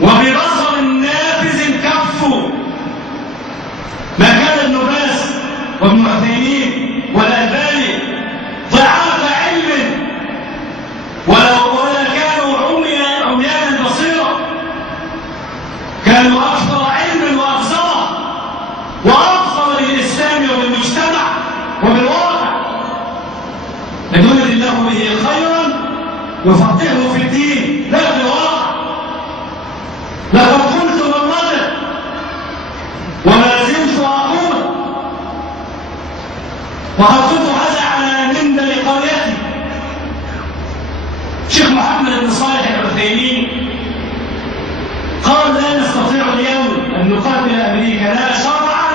وببصر نافذ كفوا. ما كان ابن باز وابن عثيمين والألباني ضعاف علم ولا كانوا عميانا بصيرا، كانوا أكثر علما وأبصرا وأبصر للإسلام وبالمجتمع وبالواقع. ليرد الله به خيرا يفقهه في الدين لا في الواقع. لقد قلت مرة وما زلت أقول، وقد كنت هذا على منبر قريتي. شيخ محمد بن صالح العثيمين قال: لا نستطيع اليوم أن نقاتل أمريكا لا شرعا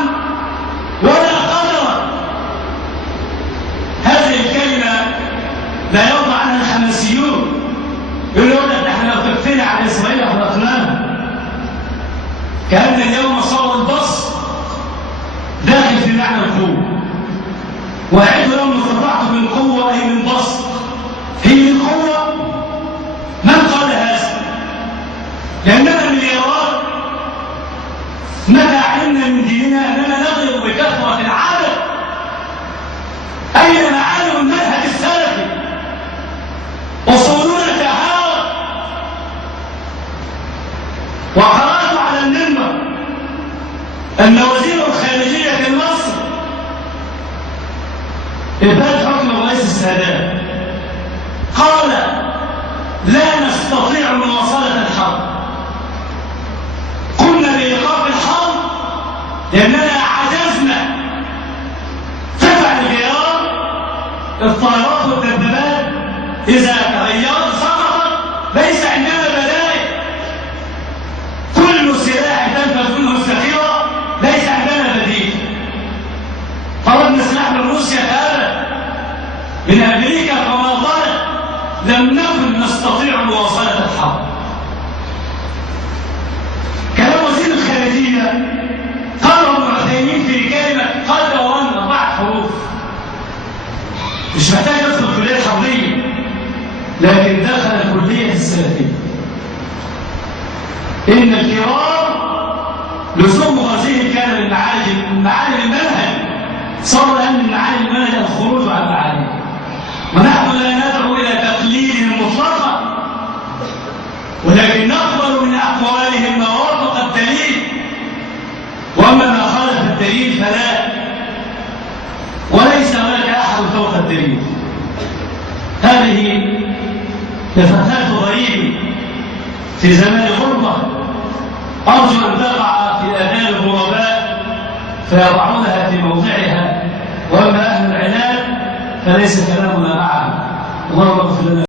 ولا قدرا. هذه الكلمة لا يرضى عنها الحماسيون، يقولون لك نحن لو كفينا على إسرائيل أخلقناها. كأن اليوم صار البصر داخل في معنى القوة. وأعد لهم ما استطعت من قوة أي من بصر. هي من قوة؟ من قال هذا؟ لأننا مليارات. متى علمنا من ديننا أننا نغلب بكثرة العدد؟ أين معالم المنهج السلفي؟ أصولنا تهاوت. وقرأت على المنبر أن وزير الخارجية المصري إبان حكم الرئيس السادات قال: لا نستطيع مواصلة الحرب. قمنا بإيقاف الحرب لأننا عجزنا. تبع الغيار الطائرات والدبابات إذا تغيرت سقطت، ليس عندنا بدائل. كل سلاح تنفذ منه الذخيرة ليس عندنا بديل. طلبنا سلاح من روسيا هذا من أمريكا فما طلب، لم نكن نستطيع مواصلة الحرب. كلام وزير الخارجية قاله ابن عثيمين في كلمة قد وأن 4 حروف. مش محتاج يدخل الكلية الحربية، لكن دخل الكلية السلفية. إن الكرام لزوم هذه كان من معالم المنهج. صار الآن من معالم المنهج الخروج عن معالمه، ونحن لا ندعو إلى تقليدهم مطلقا، ولكن نقبل من أقوالهم ما وافق الدليل، وأما ما خالف الدليل فلا. وليس هناك أحد فوق الدليل. هذه لفتات غريبة في زمان غربة، أرجو أن تقع في آذان الغرباء فيضعونها في موضعها، وأما أهل العناد فليس كلامنا معهم. اللهم اغفر لنا.